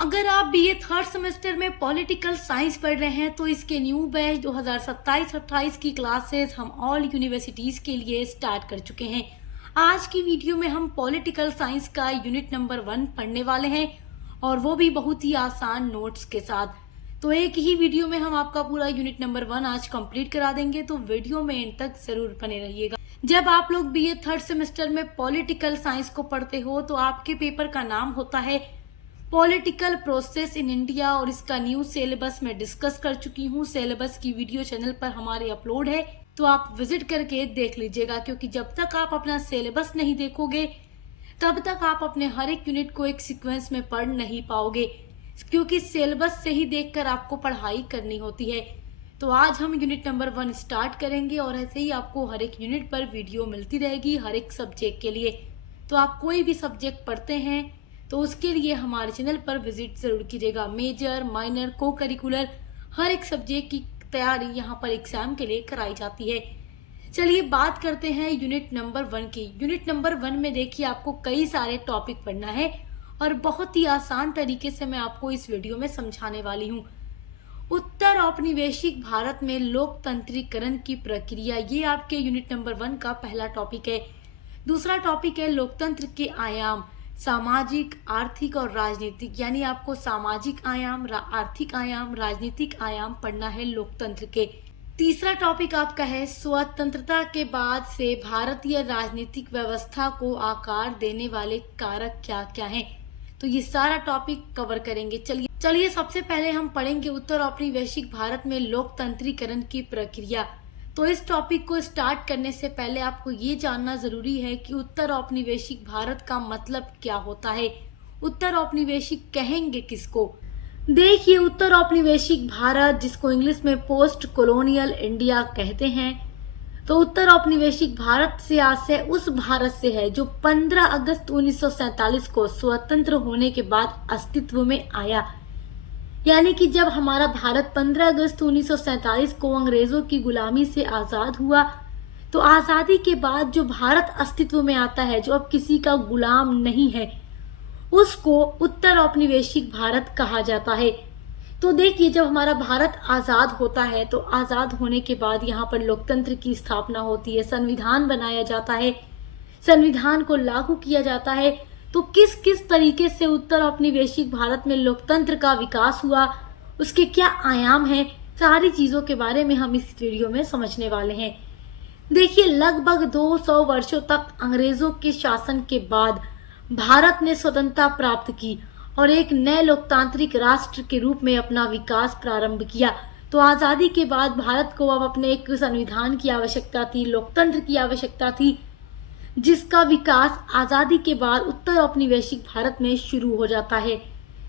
अगर आप BA third semester में पॉलिटिकल साइंस पढ़ रहे हैं तो इसके न्यू बैच 2027-28 की क्लासेस हम ऑल यूनिवर्सिटीज के लिए स्टार्ट कर चुके हैं। आज की वीडियो में हम पॉलिटिकल साइंस का यूनिट नंबर 1 पढ़ने वाले हैं और वो भी बहुत ही आसान नोट्स के साथ। तो एक ही वीडियो में हम आपका पूरा यूनिट नंबर 1 आज कंप्लीट करा देंगे, तो वीडियो में एंड तक जरूर बने रहिएगा। जब आप लोग बीए थर्ड सेमेस्टर में पॉलिटिकल साइंस को पढ़ते हो तो आपके पेपर का नाम होता है पॉलिटिकल प्रोसेस इन इंडिया और इसका न्यू सिलेबस मैं डिस्कस कर चुकी हूँ। सिलेबस की वीडियो चैनल पर हमारे अपलोड है, तो आप विजिट करके देख लीजिएगा, क्योंकि जब तक आप अपना सिलेबस नहीं देखोगे तब तक आप अपने हर एक यूनिट को एक सीक्वेंस में पढ़ नहीं पाओगे, क्योंकि सिलेबस से ही देखकर आपको पढ़ाई करनी होती है। तो आज हम यूनिट नंबर 1 स्टार्ट करेंगे और ऐसे ही आपको हर एक यूनिट पर वीडियो मिलती रहेगी हर एक सब्जेक्ट के लिए। तो आप कोई भी सब्जेक्ट पढ़ते हैं तो उसके लिए हमारे चैनल पर विजिट जरूर कीजिएगा। मेजर, माइनर, को करिकुलर हर एक सब्जेक्ट की तैयारी यहाँ पर एग्जाम के लिए कराई जाती है। चलिए बात करते हैं यूनिट नंबर 1 की। यूनिट नंबर 1 में देखिए आपको कई सारे टॉपिक पढ़ना है और बहुत ही आसान तरीके से मैं आपको इस वीडियो में समझाने वाली हूँ। उत्तर औपनिवेशिक भारत में लोकतंत्रीकरण की प्रक्रिया, ये आपके यूनिट नंबर 1 का पहला टॉपिक है। दूसरा टॉपिक है लोकतंत्र के आयाम, सामाजिक, आर्थिक और राजनीतिक, यानी आपको सामाजिक आयाम, आर्थिक आयाम, राजनीतिक आयाम पढ़ना है लोकतंत्र के। तीसरा टॉपिक आपका है स्वतंत्रता के बाद से भारतीय राजनीतिक व्यवस्था को आकार देने वाले कारक क्या क्या हैं, तो ये सारा टॉपिक कवर करेंगे। चलिए सबसे पहले हम पढ़ेंगे उत्तर औपनिवेशिक भारत में लोकतंत्रीकरण की प्रक्रिया। तो इस टॉपिक को स्टार्ट करने से पहले आपको ये जानना जरूरी है कि उत्तर औपनिवेशिक भारत का मतलब क्या होता है। उत्तर औपनिवेशिक कहेंगे किसको? देखिए, उत्तर औपनिवेशिक भारत, जिसको इंग्लिश में पोस्ट कॉलोनियल इंडिया कहते हैं, तो उत्तर औपनिवेशिक भारत से आशय उस भारत से है जो 15 अगस्त 1947 को स्वतंत्र होने के बाद अस्तित्व में आया। यानी कि जब हमारा भारत 15 अगस्त 1947 को अंग्रेजों की गुलामी से आजाद हुआ, तो आजादी के बाद जो भारत अस्तित्व में आता है, जो अब किसी का गुलाम नहीं है, उसको उत्तर औपनिवेशिक भारत कहा जाता है। तो देखिए, जब हमारा भारत आजाद होता है तो आजाद होने के बाद यहाँ पर लोकतंत्र की स्थापना होती है, संविधान बनाया जाता है, संविधान को लागू किया जाता है। तो किस किस तरीके से उत्तर औपनिवेशिक भारत में लोकतंत्र का विकास हुआ, उसके क्या आयाम हैं, सारी चीजों के बारे में हम इस वीडियो में समझने वाले हैं। देखिए, लगभग 200 वर्षों तक अंग्रेजों के शासन के बाद भारत ने स्वतंत्रता प्राप्त की और एक नए लोकतांत्रिक राष्ट्र के रूप में अपना विकास प्रारंभ किया। तो आजादी के बाद भारत को अब अपने एक संविधान की आवश्यकता थी, लोकतंत्र की आवश्यकता थी, जिसका विकास आजादी के बाद उत्तर औपनिवेशिक भारत में शुरू हो जाता है।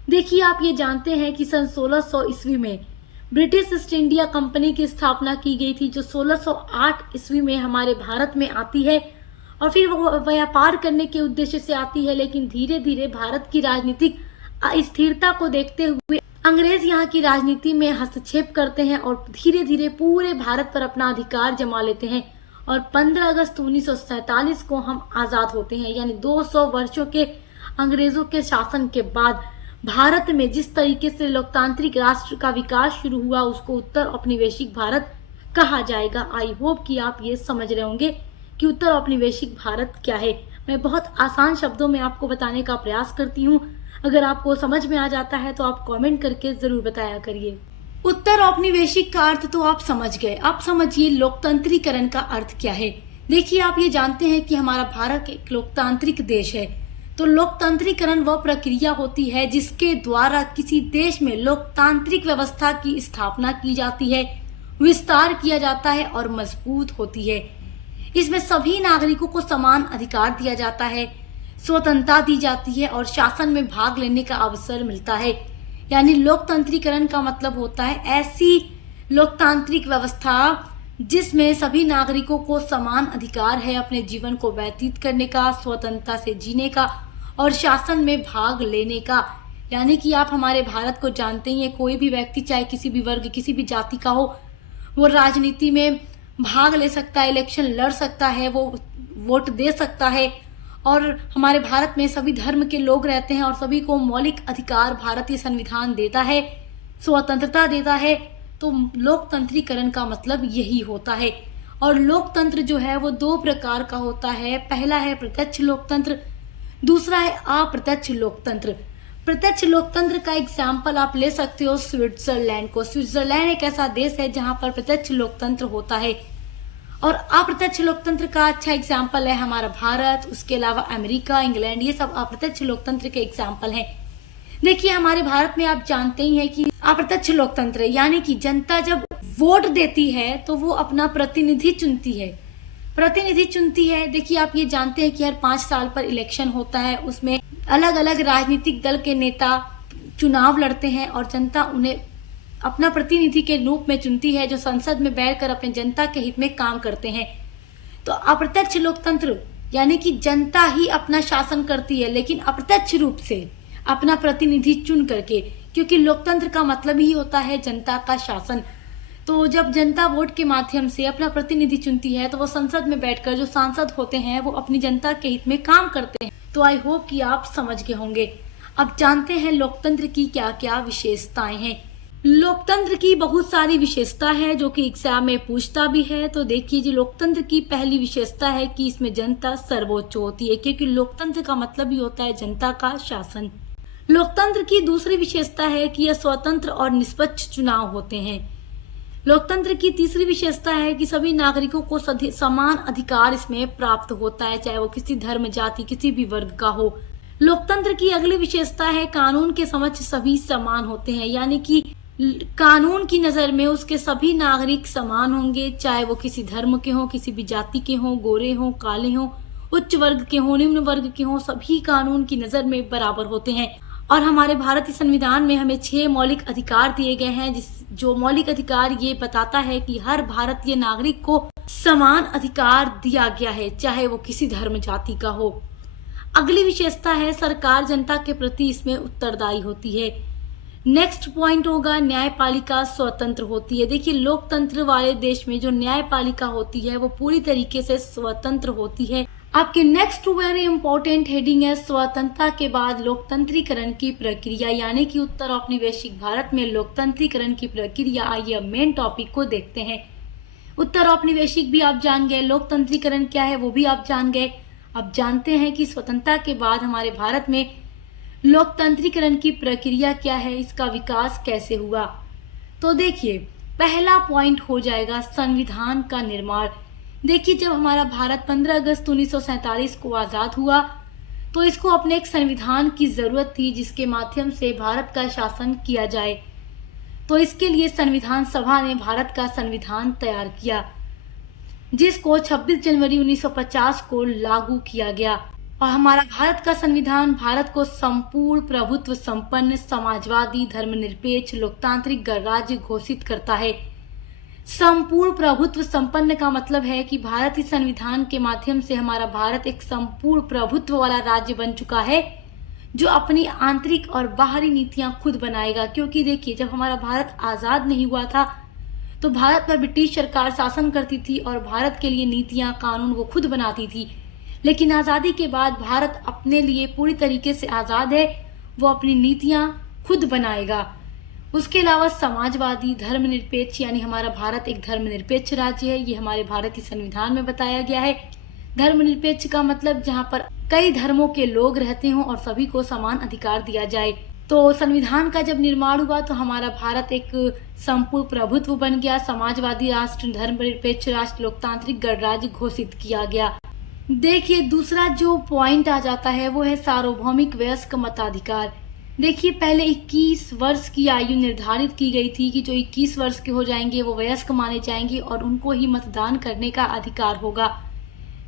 देखिए, आप ये जानते हैं कि सन 1600 ईस्वी में ब्रिटिश ईस्ट इंडिया कंपनी की स्थापना की गई थी, जो 1608 ईस्वी में हमारे भारत में आती है और फिर वो व्यापार करने के उद्देश्य से आती है। लेकिन धीरे धीरे भारत की राजनीतिक अस्थिरता को देखते हुए अंग्रेज यहाँ की राजनीति में हस्तक्षेप करते हैं और धीरे धीरे पूरे भारत पर अपना अधिकार जमा लेते हैं और 15 अगस्त 1947 को हम आजाद होते हैं। यानी 200 वर्षों के अंग्रेजों के शासन के बाद भारत में जिस तरीके से लोकतांत्रिक राष्ट्र का विकास शुरू हुआ, उसको उत्तर औपनिवेशिक भारत कहा जाएगा। आई होप कि आप ये समझ रहे होंगे कि उत्तर औपनिवेशिक भारत क्या है। मैं बहुत आसान शब्दों में आपको बताने का प्रयास करती हूँ। अगर आपको समझ में आ जाता है तो आप कमेंट करके जरूर बताया करिए। उत्तर औपनिवेशिक का अर्थ तो आप समझ गए, अब समझिए लोकतंत्रीकरण का अर्थ क्या है। देखिए, आप ये जानते हैं कि हमारा भारत एक लोकतांत्रिक देश है, तो लोकतंत्रीकरण वह प्रक्रिया होती है जिसके द्वारा किसी देश में लोकतांत्रिक व्यवस्था की स्थापना की जाती है, विस्तार किया जाता है और मजबूत होती है। इसमें सभी नागरिकों को समान अधिकार दिया जाता है, स्वतंत्रता दी जाती है और शासन में भाग लेने का अवसर मिलता है। यानी लोकतंत्रीकरण का मतलब होता है ऐसी लोकतांत्रिक व्यवस्था जिसमें सभी नागरिकों को समान अधिकार है अपने जीवन को व्यतीत करने का, स्वतंत्रता से जीने का और शासन में भाग लेने का। यानी कि आप हमारे भारत को जानते ही हैं, कोई भी व्यक्ति चाहे किसी भी वर्ग, किसी भी जाति का हो, वो राजनीति में भाग ले सकता है, इलेक्शन लड़ सकता है, वो वोट दे सकता है और हमारे भारत में सभी धर्म के लोग रहते हैं और सभी को मौलिक अधिकार भारतीय संविधान देता है, स्वतंत्रता देता है। तो लोकतंत्रीकरण का मतलब यही होता है। और लोकतंत्र जो है वो दो प्रकार का होता है। पहला है प्रत्यक्ष लोकतंत्र, दूसरा है अप्रत्यक्ष लोकतंत्र। प्रत्यक्ष लोकतंत्र का एग्जाम्पल आप ले सकते हो स्विट्जरलैंड को। स्विट्जरलैंड एक ऐसा देश है जहां पर प्रत्यक्ष लोकतंत्र होता है। और अप्रत्यक्ष लोकतंत्र का अच्छा एग्जाम्पल है हमारा भारत, उसके अलावा अमेरिका, इंग्लैंड, ये सब अप्रत्यक्ष लोकतंत्र के एग्जाम्पल हैं। देखिए हमारे भारत में आप जानते ही हैं कि अप्रत्यक्ष लोकतंत्र यानी कि जनता जब वोट देती है तो वो अपना प्रतिनिधि चुनती है। देखिए आप ये जानते हैं कि हर 5 साल पर इलेक्शन होता है, उसमें अलग अलग राजनीतिक दल के नेता चुनाव लड़ते हैं और जनता उन्हें अपना प्रतिनिधि के रूप में चुनती है, जो संसद में बैठकर अपने जनता के हित में काम करते हैं। तो अप्रत्यक्ष लोकतंत्र यानी कि जनता ही अपना शासन करती है, लेकिन अप्रत्यक्ष रूप से अपना प्रतिनिधि चुन करके, क्योंकि लोकतंत्र का मतलब ही होता है जनता का शासन। तो जब जनता वोट के माध्यम से अपना प्रतिनिधि चुनती है तो वो संसद में बैठकर जो सांसद होते हैं वो अपनी जनता के हित में काम करते हैं। तो आई होप कि आप समझ गए होंगे। अब जानते हैं लोकतंत्र की क्या क्या विशेषताएं हैं। लोकतंत्र की बहुत सारी विशेषता है जो कि एग्जाम में पूछता भी है। तो देखिए जी, लोकतंत्र की पहली विशेषता है कि इसमें जनता सर्वोच्च होती है, क्योंकि लोकतंत्र का मतलब ही होता है जनता का शासन। लोकतंत्र की दूसरी विशेषता है कि यह स्वतंत्र और निष्पक्ष चुनाव होते हैं। लोकतंत्र की तीसरी विशेषता है कि सभी नागरिकों को समान अधिकार इसमें प्राप्त होता है, चाहे वो किसी धर्म, जाति, किसी भी वर्ग का हो। लोकतंत्र की अगली विशेषता है कानून के समक्ष सभी समान होते हैं, यानी कि कानून की नजर में उसके सभी नागरिक समान होंगे, चाहे वो किसी धर्म के हों, किसी भी जाति के हों, गोरे हों, काले हों, उच्च वर्ग के हों, निम्न वर्ग के हों, सभी कानून की नजर में बराबर होते हैं। और हमारे भारतीय संविधान में हमें 6 मौलिक अधिकार दिए गए हैं, जो मौलिक अधिकार ये बताता है कि हर भारतीय नागरिक को समान अधिकार दिया गया है, चाहे वो किसी धर्म जाति का हो। अगली विशेषता है सरकार जनता के प्रति इसमें उत्तरदायी होती है। नेक्स्ट पॉइंट होगा न्यायपालिका स्वतंत्र होती है। देखिए लोकतंत्र वाले देश में जो न्यायपालिका होती है वो पूरी तरीके से स्वतंत्र होती है। आपके नेक्स्ट वेरी इंपॉर्टेंट हेडिंग है स्वतंत्रता के बाद लोकतंत्रीकरण की प्रक्रिया, यानी कि उत्तर औपनिवेशिक भारत में लोकतंत्रीकरण की प्रक्रिया। आइए अब मेन टॉपिक को देखते हैं। उत्तर औपनिवेशिक भी आप जान गए, लोकतंत्रीकरण क्या है वो भी आप जान गए। अब जानते हैं कि स्वतंत्रता के बाद हमारे भारत में लोकतंत्रीकरण की प्रक्रिया क्या है, इसका विकास कैसे हुआ। तो देखिए पहला पॉइंट हो जाएगा संविधान का निर्माण। देखिए जब हमारा भारत 15 अगस्त 1947 को आजाद हुआ तो इसको अपने एक संविधान की जरूरत थी जिसके माध्यम से भारत का शासन किया जाए। तो इसके लिए संविधान सभा ने भारत का संविधान तैयार किया, जिसको 26 जनवरी 1950 को लागू किया गया। और हमारा भारत का संविधान भारत को संपूर्ण प्रभुत्व संपन्न समाजवादी धर्मनिरपेक्ष लोकतांत्रिक गणराज्य घोषित करता है। संपूर्ण प्रभुत्व संपन्न का मतलब है कि भारतीय संविधान के माध्यम से हमारा भारत एक संपूर्ण प्रभुत्व वाला राज्य बन चुका है, जो अपनी आंतरिक और बाहरी नीतियां खुद बनाएगा। क्योंकि देखिए जब हमारा भारत आजाद नहीं हुआ था तो भारत पर ब्रिटिश सरकार शासन करती थी और भारत के लिए नीतियां कानून वो खुद बनाती थी। लेकिन आजादी के बाद भारत अपने लिए पूरी तरीके से आजाद है, वो अपनी नीतियां खुद बनाएगा। उसके अलावा समाजवादी धर्मनिरपेक्ष, यानी हमारा भारत एक धर्मनिरपेक्ष राज्य है, ये हमारे भारतीय संविधान में बताया गया है। धर्मनिरपेक्ष का मतलब जहाँ पर कई धर्मों के लोग रहते हों और सभी को समान अधिकार दिया जाए। तो संविधान का जब निर्माण हुआ तो हमारा भारत एक संपूर्ण प्रभुत्व बन गया, समाजवादी राष्ट्र, धर्मनिरपेक्ष राष्ट्र, लोकतांत्रिक गणराज्य घोषित किया गया। देखिए दूसरा जो पॉइंट आ जाता है वो है सार्वभौमिक वयस्क मताधिकार। देखिए पहले 21 वर्ष की आयु निर्धारित की गई थी कि जो 21 वर्ष के हो जाएंगे वो वयस्क माने जाएंगे और उनको ही मतदान करने का अधिकार होगा।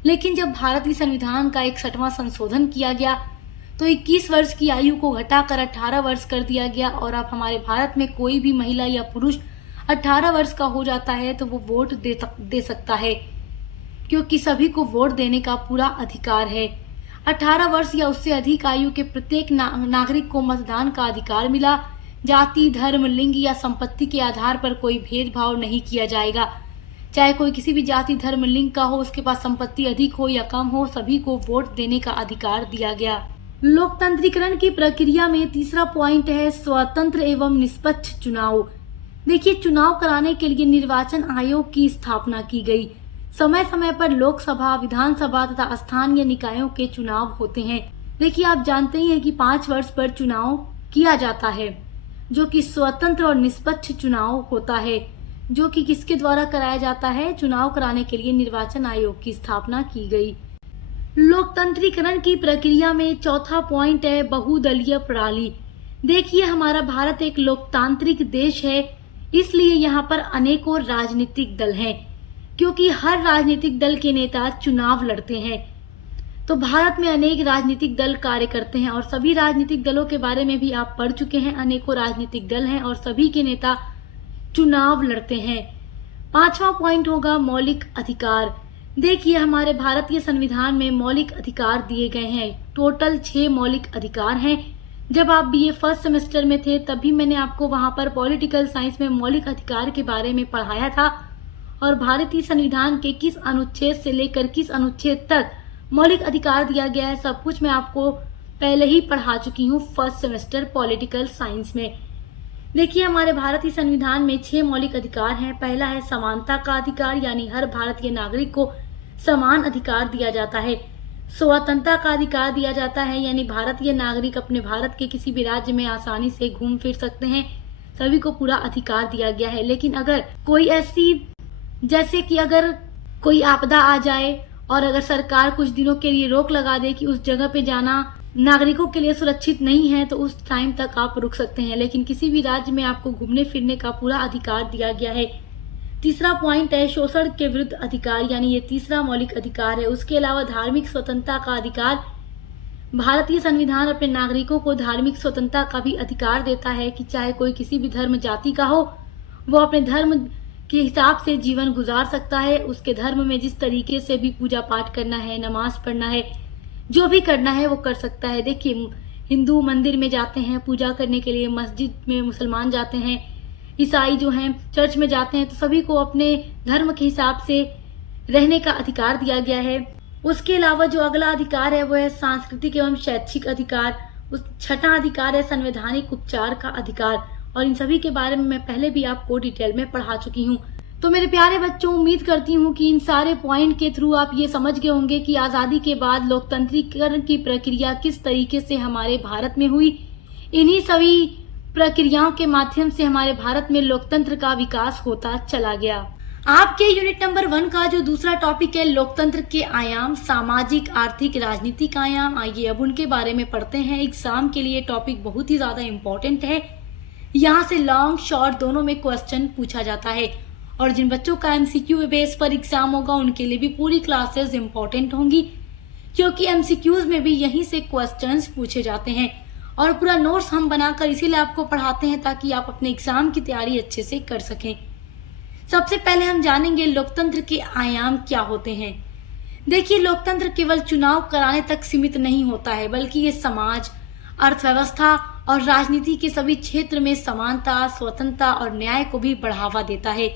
लेकिन जब भारतीय संविधान का 61वां संशोधन किया गया तो 21 वर्ष की आयु को घटाकर 18 वर्ष कर दिया गया और अब हमारे भारत में कोई भी महिला या पुरुष 18 वर्ष का हो जाता है तो वो वोट दे सकता है, क्योंकि सभी को वोट देने का पूरा अधिकार है। 18 वर्ष या उससे अधिक आयु के प्रत्येक नागरिक को मतदान का अधिकार मिला। जाति, धर्म, लिंग या संपत्ति के आधार पर कोई भेदभाव नहीं किया जाएगा। चाहे कोई किसी भी जाति धर्म लिंग का हो, उसके पास संपत्ति अधिक हो या कम हो, सभी को वोट देने का अधिकार दिया गया। लोकतंत्रीकरण की प्रक्रिया में तीसरा पॉइंट है स्वतंत्र एवं निष्पक्ष चुनाव। देखिए, चुनाव कराने के लिए निर्वाचन आयोग की स्थापना की गई। समय समय पर लोकसभा, विधानसभा तथा स्थानीय निकायों के चुनाव होते हैं। देखिए, आप जानते ही हैं कि 5 वर्ष पर चुनाव किया जाता है, जो कि स्वतंत्र और निष्पक्ष चुनाव होता है, जो कि किसके द्वारा कराया जाता है? चुनाव कराने के लिए निर्वाचन आयोग की स्थापना की गई। लोकतंत्रीकरण की प्रक्रिया में चौथा पॉइंट है बहुदलीय प्रणाली। देखिए, हमारा भारत एक लोकतांत्रिक देश है, इसलिए यहाँ पर अनेकों राजनीतिक दल हैं, क्योंकि हर राजनीतिक दल के नेता चुनाव लड़ते हैं। तो भारत में अनेक राजनीतिक दल कार्य करते हैं और सभी राजनीतिक दलों के बारे में भी आप पढ़ चुके हैं। अनेकों राजनीतिक दल हैं और सभी के नेता चुनाव लड़ते हैं। 5वां पॉइंट होगा मौलिक अधिकार। देखिए, हमारे भारतीय संविधान में मौलिक अधिकार दिए गए हैं। टोटल 6 मौलिक अधिकार हैं। जब आप बीए फर्स्ट सेमेस्टर में थे तब भी मैंने आपको वहां पर पॉलिटिकल साइंस में मौलिक अधिकार के बारे में पढ़ाया था और भारतीय संविधान के किस अनुच्छेद से लेकर किस अनुच्छेद तक मौलिक अधिकार दिया गया है, सब कुछ मैं आपको पहले ही पढ़ा चुकी हूँ फर्स्ट सेमेस्टर पॉलिटिकल साइंस में। देखिए, हमारे भारतीय संविधान में 6 मौलिक अधिकार हैं। पहला है समानता का अधिकार, यानी हर भारतीय नागरिक को समान अधिकार दिया जाता है। स्वतंत्रता का अधिकार दिया जाता है, यानी भारतीय नागरिक अपने भारत के किसी भी राज्य में आसानी से घूम फिर सकते हैं, सभी को पूरा अधिकार दिया गया है। लेकिन अगर कोई ऐसी, जैसे कि अगर कोई आपदा आ जाए और अगर सरकार कुछ दिनों के लिए रोक लगा दे कि उस जगह पे जाना नागरिकों के लिए सुरक्षित नहीं है, तो उस टाइम तक आप रुक सकते हैं। लेकिन किसी भी राज्य में आपको घूमने फिरने का पूरा अधिकार दिया गया है। तीसरा पॉइंट है शोषण के विरुद्ध अधिकार, यानी ये तीसरा मौलिक अधिकार है। उसके अलावा धार्मिक स्वतंत्रता का अधिकार। भारतीय संविधान अपने नागरिकों को धार्मिक स्वतंत्रता का भी अधिकार देता है कि चाहे कोई किसी भी धर्म जाति का हो, वो अपने धर्म के हिसाब से जीवन गुजार सकता है। उसके धर्म में जिस तरीके से भी पूजा पाठ करना है, नमाज पढ़ना है, जो भी करना है वो कर सकता है। देखिए, हिंदू मंदिर में जाते हैं पूजा करने के लिए, मस्जिद में मुसलमान जाते हैं, ईसाई जो हैं चर्च में जाते हैं, तो सभी को अपने धर्म के हिसाब से रहने का अधिकार दिया गया है। उसके अलावा जो अगला अधिकार है वो है सांस्कृतिक एवं शैक्षिक अधिकार। उस 6वां अधिकार है संवैधानिक उपचार का अधिकार, और इन सभी के बारे में मैं पहले भी आपको डिटेल में पढ़ा चुकी हूँ। तो मेरे प्यारे बच्चों, उम्मीद करती हूँ कि इन सारे पॉइंट के थ्रू आप ये समझ गए होंगे कि आज़ादी के बाद लोकतंत्रीकरण की प्रक्रिया किस तरीके से हमारे भारत में हुई। इन्हीं सभी प्रक्रियाओं के माध्यम से हमारे भारत में लोकतंत्र का विकास होता चला गया। आपके यूनिट नंबर 1 का जो दूसरा टॉपिक है लोकतंत्र के आयाम, सामाजिक, आर्थिक, राजनीतिक आयाम, आइए अब उनके बारे में पढ़ते हैं। एग्जाम के लिए टॉपिक बहुत ही ज्यादा इम्पोर्टेंट है। यहाँ से लॉन्ग शॉर्ट दोनों में क्वेश्चन पूछा जाता है, और जिन बच्चों का एमसीक्यू बेस पर एग्जाम होगा उनके लिए भी पूरी क्लासेस इम्पोर्टेंट होंगी, क्योंकि एमसीक्यूज में भी यहीं से क्वेश्चंस पूछे जाते हैं। और पूरा नोट्स हम बनाकर इसीलिए आपको पढ़ाते हैं ताकि आप अपने एग्जाम की तैयारी अच्छे से कर सकें। सबसे पहले हम जानेंगे लोकतंत्र के आयाम क्या होते हैं। देखिए, लोकतंत्र केवल चुनाव कराने तक सीमित नहीं होता है, बल्कि ये समाज, अर्थव्यवस्था और राजनीति के सभी क्षेत्र में समानता, स्वतंत्रता और न्याय को भी बढ़ावा देता है।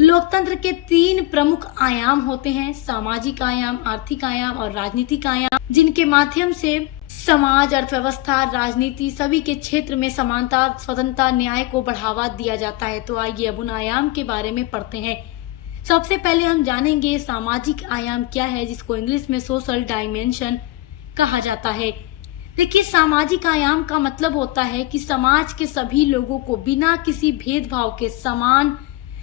लोकतंत्र के 3 प्रमुख आयाम होते हैं, सामाजिक आयाम, आर्थिक आयाम और राजनीतिक आयाम, जिनके माध्यम से समाज, अर्थव्यवस्था, राजनीति सभी के क्षेत्र में समानता, स्वतंत्रता, न्याय को बढ़ावा दिया जाता है। तो आइए अब उन आयाम के बारे में पढ़ते हैं। सबसे पहले हम जानेंगे सामाजिक आयाम क्या है, जिसको इंग्लिश में सोशल डायमेंशन कहा जाता है। देखिए, सामाजिक आयाम का मतलब होता है कि समाज के सभी लोगों को बिना किसी भेदभाव के समान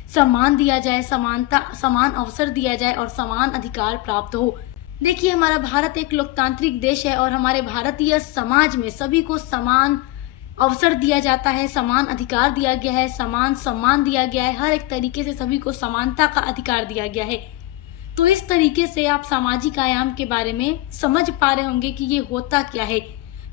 सम्मान दिया जाए, समान अवसर दिया जाए और समान अधिकार प्राप्त हो। देखिए, हमारा भारत एक लोकतांत्रिक देश है और हमारे भारतीय समाज में सभी को समान अवसर दिया जाता है, समान अधिकार दिया गया है, समान सम्मान दिया गया है, हर एक तरीके से सभी को समानता का अधिकार दिया गया है। तो इस तरीके से आप सामाजिक आयाम के बारे में समझ पा रहे होंगे कि ये होता क्या है।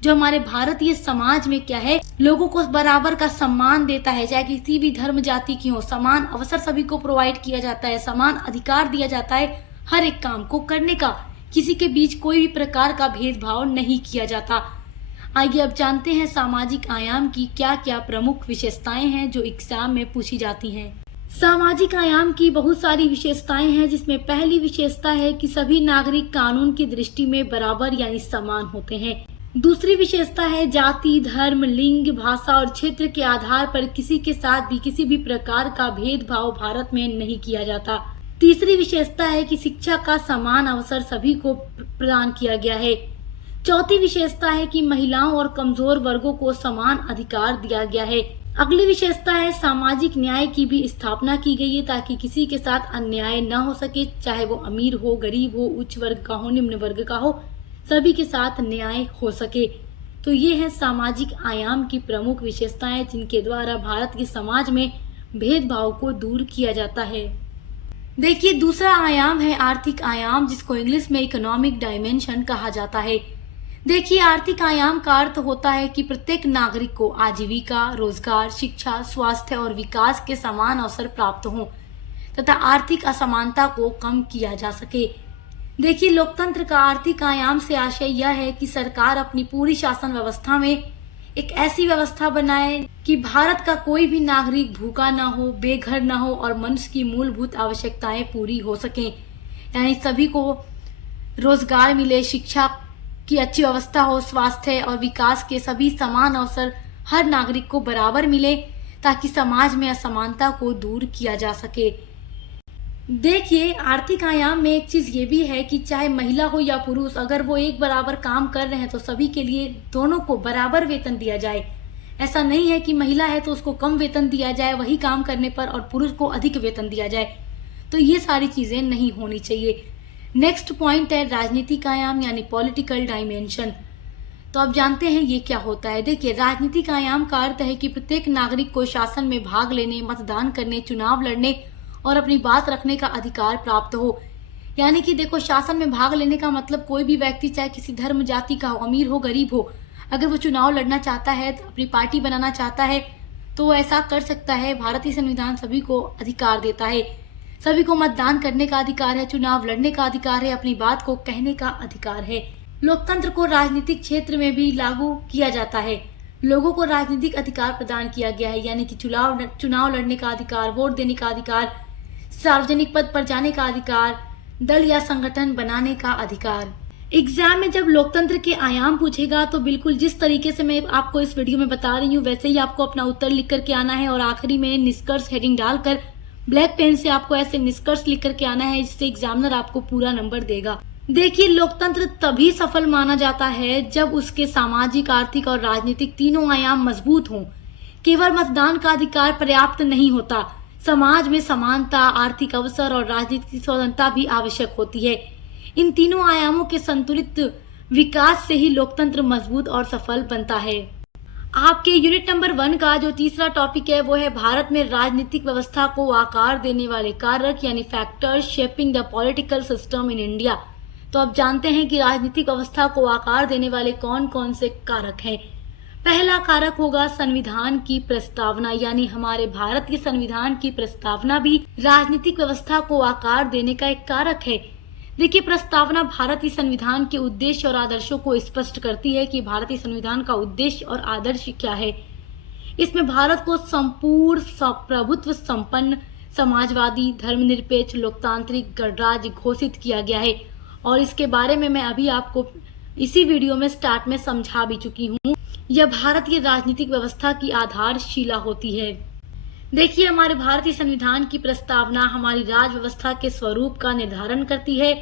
जो हमारे भारतीय समाज में क्या है, लोगों को बराबर का सम्मान देता है, चाहे किसी भी धर्म जाति की हो, समान अवसर सभी को प्रोवाइड किया जाता है, समान अधिकार दिया जाता है हर एक काम को करने का, किसी के बीच कोई भी प्रकार का भेदभाव नहीं किया जाता। आइए अब जानते हैं सामाजिक आयाम की क्या क्या प्रमुख विशेषताएं हैं जो एग्जाम में पूछी जाती हैं। सामाजिक आयाम की बहुत सारी विशेषताएं हैं, जिसमें पहली विशेषता है कि सभी नागरिक कानून की दृष्टि में बराबर यानी समान होते हैं। दूसरी विशेषता है जाति, धर्म, लिंग, भाषा और क्षेत्र के आधार पर किसी के साथ भी किसी भी प्रकार का भेदभाव भारत में नहीं किया जाता। तीसरी विशेषता है कि शिक्षा का समान अवसर सभी को प्रदान किया गया है। चौथी विशेषता है कि महिलाओं और कमजोर वर्गों को समान अधिकार दिया गया है। अगली विशेषता है सामाजिक न्याय की भी स्थापना की गई है, ताकि किसी के साथ अन्याय न हो सके, चाहे वो अमीर हो, गरीब हो, उच्च वर्ग का हो, निम्न वर्ग का हो, सभी के साथ न्याय हो सके। तो ये है सामाजिक आयाम की प्रमुख विशेषताएं, जिनके द्वारा भारत के समाज में भेदभाव को दूर किया जाता है। देखिए, दूसरा आयाम है आर्थिक आयाम, जिसको इंग्लिश में इकोनॉमिक डायमेंशन कहा जाता है। देखिए, आर्थिक आयाम का अर्थ होता है कि प्रत्येक नागरिक को आजीविका, रोजगार, शिक्षा, स्वास्थ्य और विकास के समान अवसर प्राप्त हों तथा आर्थिक असमानता को कम किया जा सके। देखिए, लोकतंत्र का आर्थिक आयाम से आशय यह है कि सरकार अपनी पूरी शासन व्यवस्था में एक ऐसी व्यवस्था बनाए कि भारत का कोई भी नागरिक भूखा न हो, बेघर न हो और मनुष्य की मूलभूत आवश्यकताएं पूरी हो सकें। यानी सभी को रोजगार मिले, शिक्षा की अच्छी व्यवस्था हो, स्वास्थ्य और विकास के सभी समान अवसर हर नागरिक को बराबर मिले, ताकि समाज में असमानता को दूर किया जा सके। देखिए, आर्थिक आयाम में एक चीज ये भी है कि चाहे महिला हो या पुरुष, अगर वो एक बराबर काम कर रहे हैं तो सभी के लिए दोनों को बराबर वेतन दिया जाए। ऐसा नहीं है कि महिला है तो उसको कम वेतन दिया जाए वही काम करने पर, और पुरुष को अधिक वेतन दिया जाए। तो ये सारी चीजें नहीं होनी चाहिए। नेक्स्ट पॉइंट है राजनीतिक आयाम यानी पॉलिटिकल डायमेंशन। तो आप जानते हैं ये क्या होता है। देखिए, राजनीतिक आयाम का अर्थ है कि प्रत्येक नागरिक को शासन में भाग लेने, मतदान करने, चुनाव लड़ने और अपनी बात रखने का अधिकार प्राप्त हो। यानी कि देखो, शासन में भाग लेने का मतलब कोई भी व्यक्ति, चाहे किसी धर्म जाति का हो, अमीर हो, गरीब हो, अगर वो चुनाव लड़ना चाहता है, अपनी पार्टी बनाना चाहता है, तो वो ऐसा कर सकता है। भारतीय संविधान सभी को अधिकार देता है। सभी को मतदान करने का अधिकार है, चुनाव लड़ने का अधिकार है, अपनी बात को कहने का अधिकार है। लोकतंत्र को राजनीतिक क्षेत्र में भी लागू किया जाता है। लोगों को राजनीतिक अधिकार प्रदान किया गया है, यानी कि चुनाव लड़ने का अधिकार, वोट देने का अधिकार, सार्वजनिक पद पर जाने का अधिकार, दल या संगठन बनाने का अधिकार। एग्जाम में जब लोकतंत्र के आयाम पूछेगा तो बिल्कुल जिस तरीके से मैं आपको इस वीडियो में बता रही हूँ वैसे ही आपको अपना उत्तर लिख करके आना है, और आखिरी में निष्कर्ष हेडिंग डालकर ब्लैक पेन से आपको ऐसे निष्कर्ष लिख करके आना है, जिससे एग्जामिनर आपको पूरा नंबर देगा। देखिए, लोकतंत्र तभी सफल माना जाता है जब उसके सामाजिक, आर्थिक और राजनीतिक तीनों आयाम मजबूत हों। केवल मतदान का अधिकार पर्याप्त नहीं होता, समाज में समानता, आर्थिक अवसर और राजनीतिक स्वतंत्रता भी आवश्यक होती है। इन तीनों आयामों के संतुलित विकास से ही लोकतंत्र मजबूत और सफल बनता है। आपके यूनिट नंबर 1 का जो तीसरा टॉपिक है वो है भारत में राजनीतिक व्यवस्था को आकार देने वाले कारक यानी factors shaping the political system in India. तो आप जानते हैं कि राजनीतिक व्यवस्था को आकार देने वाले कौन कौन से कारक हैं। पहला कारक होगा संविधान की प्रस्तावना, यानी हमारे भारत के संविधान की प्रस्तावना भी राजनीतिक व्यवस्था को आकार देने का एक कारक है। देखिए, प्रस्तावना भारतीय संविधान के उद्देश्य और आदर्शों को स्पष्ट करती है कि भारतीय संविधान का उद्देश्य और आदर्श क्या है। इसमें भारत को संपूर्ण प्रभुत्व संपन्न, समाजवादी, धर्मनिरपेक्ष, लोकतांत्रिक गणराज्य घोषित किया गया है, और इसके बारे में मैं अभी आपको इसी वीडियो में स्टार्ट में समझा भी चुकी हूँ। यह भारतीय राजनीतिक व्यवस्था की आधारशिला होती है। देखिए, हमारे भारतीय संविधान की प्रस्तावना हमारी राज व्यवस्था के स्वरूप का निर्धारण करती है।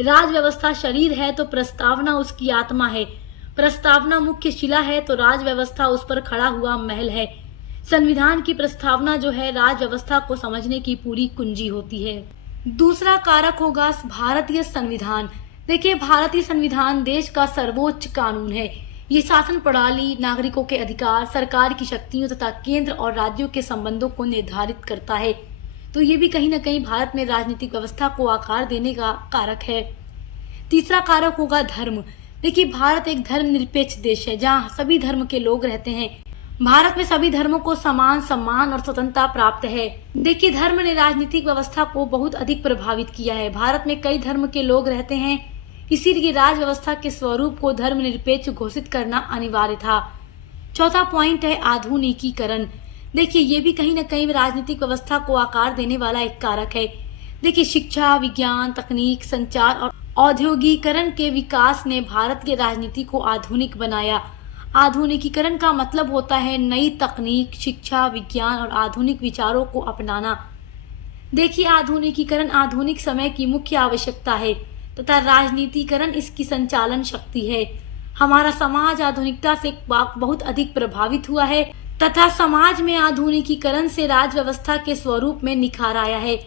राज व्यवस्था शरीर है तो प्रस्तावना उसकी आत्मा है। प्रस्तावना मुख्य शिला है तो राज व्यवस्था उस पर खड़ा हुआ महल है। संविधान की प्रस्तावना जो है राज व्यवस्था को समझने की पूरी कुंजी होती है। दूसरा कारक होगा भारतीय संविधान। देखिए, भारतीय संविधान देश का सर्वोच्च कानून है। ये शासन प्रणाली, नागरिकों के अधिकार, सरकार की शक्तियों तथा केंद्र और राज्यों के संबंधों को निर्धारित करता है। तो ये भी कहीं न कहीं भारत में राजनीतिक व्यवस्था को आकार देने का कारक है। तीसरा कारक होगा धर्म। देखिए, भारत एक धर्मनिरपेक्ष देश है जहाँ सभी धर्म के लोग रहते हैं। भारत में सभी धर्मों को समान सम्मान और स्वतंत्रता प्राप्त है। देखिए, धर्म ने राजनीतिक व्यवस्था को बहुत अधिक प्रभावित किया है। भारत में कई धर्म के लोग रहते हैं, इसीलिए राज व्यवस्था के स्वरूप को धर्मनिरपेक्ष घोषित करना अनिवार्य था। चौथा पॉइंट है आधुनिकीकरण। देखिए ये भी कहीं ना कहीं राजनीतिक व्यवस्था को आकार देने वाला एक कारक है। देखिए शिक्षा, विज्ञान, तकनीक, संचार और औद्योगिकरण के विकास ने भारत की राजनीति को आधुनिक बनाया। आधुनिकीकरण का मतलब होता है नई तकनीक, शिक्षा, विज्ञान और आधुनिक विचारों को अपनाना। देखिए आधुनिकीकरण आधुनिक समय की मुख्य आवश्यकता है तथा राजनीतिकरण इसकी संचालन शक्ति है। हमारा समाज आधुनिकता से बहुत अधिक प्रभावित हुआ है तथा समाज में आधुनिकीकरण से राज व्यवस्था के स्वरूप में निखार आया है।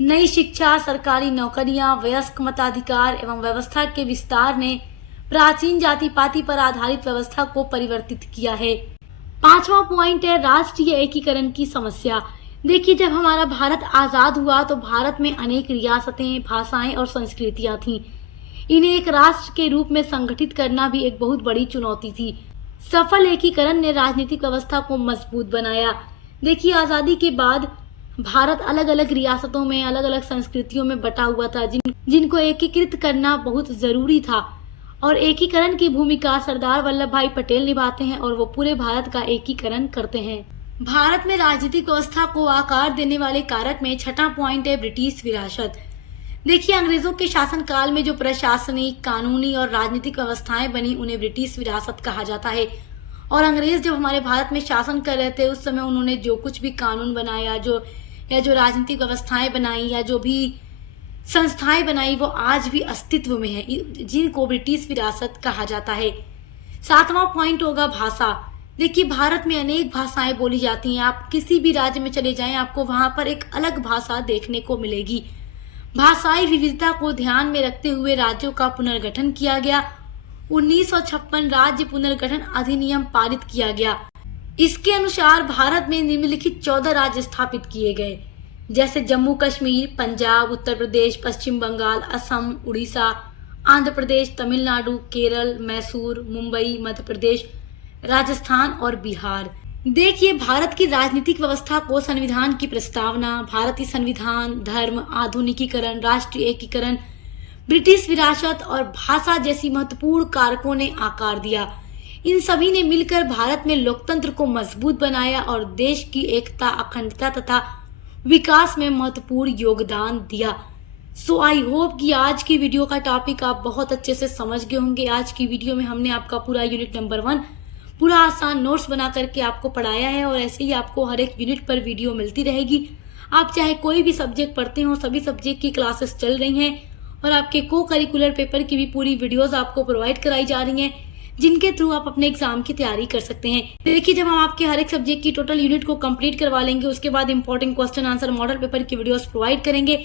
नई शिक्षा, सरकारी नौकरियां, वयस्क मताधिकार एवं व्यवस्था के विस्तार ने प्राचीन जाति पाति पर आधारित व्यवस्था को परिवर्तित किया है। पांचवा पॉइंट है राष्ट्रीय एकीकरण की समस्या। देखिए जब हमारा भारत आजाद हुआ तो भारत में अनेक रियासतें, भाषाएं और संस्कृतियां थीं। इन्हें एक राष्ट्र के रूप में संगठित करना भी एक बहुत बड़ी चुनौती थी। सफल एकीकरण ने राजनीतिक व्यवस्था को मजबूत बनाया। देखिए आजादी के बाद भारत अलग अलग रियासतों में, अलग अलग संस्कृतियों में बटा हुआ था, जिनको एकीकृत करना बहुत जरूरी था। और एकीकरण की भूमिका सरदार वल्लभ भाई पटेल निभाते हैं और वो पूरे भारत का एकीकरण करते हैं। भारत में राजनीतिक व्यवस्था को आकार देने वाले कारक में छठा पॉइंट है ब्रिटिश विरासत। देखिए अंग्रेजों के शासनकाल में जो प्रशासनिक, कानूनी और राजनीतिक व्यवस्थाएं बनी उन्हें ब्रिटिश विरासत कहा जाता है। और अंग्रेज जब हमारे भारत में शासन कर रहे थे उस समय उन्होंने जो कुछ भी कानून बनाया, जो राजनीतिक व्यवस्थाएं बनाई या जो भी संस्थाएं बनाई वो आज भी अस्तित्व में है, जिनको ब्रिटिश विरासत कहा जाता है। सातवां पॉइंट होगा भाषा। देखिए भारत में अनेक भाषाएं बोली जाती हैं। आप किसी भी राज्य में चले जाएं आपको वहां पर एक अलग भाषा देखने को मिलेगी। भाषाई विविधता को ध्यान में रखते हुए राज्यों का पुनर्गठन किया गया। 1956 राज्य पुनर्गठन अधिनियम पारित किया गया। इसके अनुसार भारत में निम्नलिखित 14 राज्य स्थापित किए गए, जैसे जम्मू कश्मीर, पंजाब, उत्तर प्रदेश, पश्चिम बंगाल, असम, उड़ीसा, आंध्र प्रदेश, तमिलनाडु, केरल, मैसूर, मुंबई, मध्य प्रदेश, राजस्थान और बिहार। देखिए भारत की राजनीतिक व्यवस्था को संविधान की प्रस्तावना, भारतीय संविधान, धर्म, आधुनिकीकरण, राष्ट्रीय एकीकरण, ब्रिटिश विरासत और भाषा जैसी महत्वपूर्ण कारकों ने आकार दिया। इन सभी ने मिलकर भारत में लोकतंत्र को मजबूत बनाया और देश की एकता, अखंडता तथा विकास में महत्वपूर्ण योगदान दिया। सो आई होप कि आज की वीडियो का टॉपिक आप बहुत अच्छे से समझ गए होंगे। आज की वीडियो में हमने आपका पूरा यूनिट नंबर 1 पूरा आसान नोट्स बना करके आपको पढ़ाया है और ऐसे ही आपको हर एक यूनिट पर वीडियो मिलती रहेगी। आप चाहे कोई भी सब्जेक्ट पढ़ते हो, सभी सब्जेक्ट की क्लासेस चल रही हैं और आपके को करिकुलर पेपर की भी पूरी वीडियोस आपको प्रोवाइड कराई जा रही हैं, जिनके थ्रू आप अपने एग्जाम की तैयारी कर सकते हैं। देखिए जब हम आपके हर एक सब्जेक्ट की टोटल यूनिट को कंप्लीट करवा लेंगे उसके बाद important question answer model paper की वीडियोस प्रोवाइड करेंगे,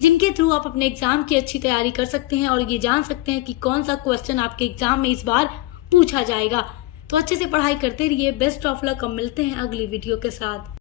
जिनके थ्रू आप अपने एग्जाम की अच्छी तैयारी कर सकते हैं और ये जान सकते हैं कि कौन सा क्वेश्चन आपके एग्जाम में इस बार पूछा जाएगा। तो अच्छे से पढ़ाई करते रहिए। Best of luck. हम मिलते हैं अगली वीडियो के साथ।